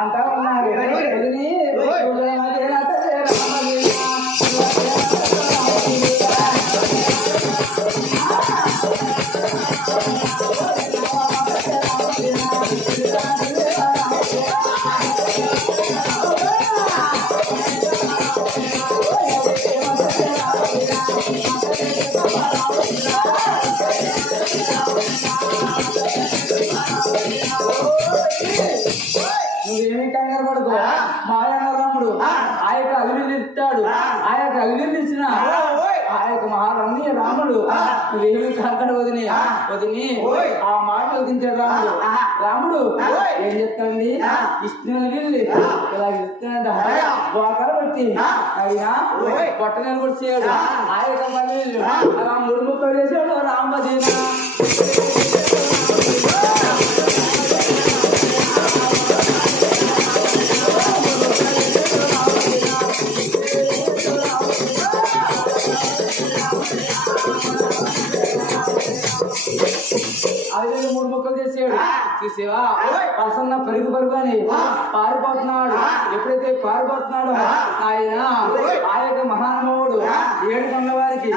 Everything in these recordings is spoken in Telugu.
అంటా ఉన్నాడు నువ్వేమి కంగారు పడుకో మాయారాముడు ఆ యొక్క అల్లుడిని ఇస్తాడు ఆ యొక్క అల్లుడిని ఇచ్చిన ఆ యొక్క మహారాణి రాముడు నువ్వేమి కంగారు వదిని ఆ మాట వదిలించాడు రాముడు ఏం చెప్తాండి ఇష్టం వెళ్ళి ఇలా ఇస్తానంట గోకర పెట్టి అయినా పొట్టనేలు వచ్చాడు ఆ యొక్క మళ్ళీ అలా మూడు ముక్కలు వేసాడు రామదీన అదే మూడు ముక్కలు చేసాడు చూసేవా పర్సన్న పరుగు అని పారిపోతున్నాడు ఎప్పుడైతే పారిపోతున్నాడో ఆయన ఆ యొక్క మహానుభావుడు 7 కొండల వారికి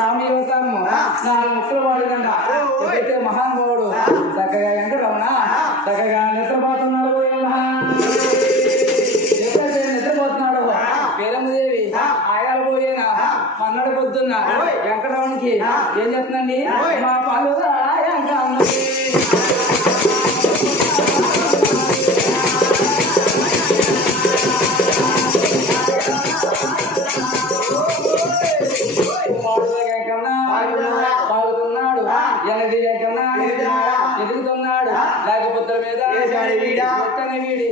రామయ్య అవతారము 4 ముక్కలు వాడిదంట ఎప్పుడైతే మహానుభావుడు చక్కగా వెంకటరమణ చక్కగా నిద్రపోతున్నాడు ఎప్పుడైతే నిద్రపోతున్నాడు పేరమ్మదేవి ఆయాలు పోయిన మన్నాడు పొద్దున్న వెంకటరమణకి ఏం చెప్తుందండి మా పాలు బాగుతున్నాడు ఎదుగుతున్నాడు లేకపోతే మీద వీడి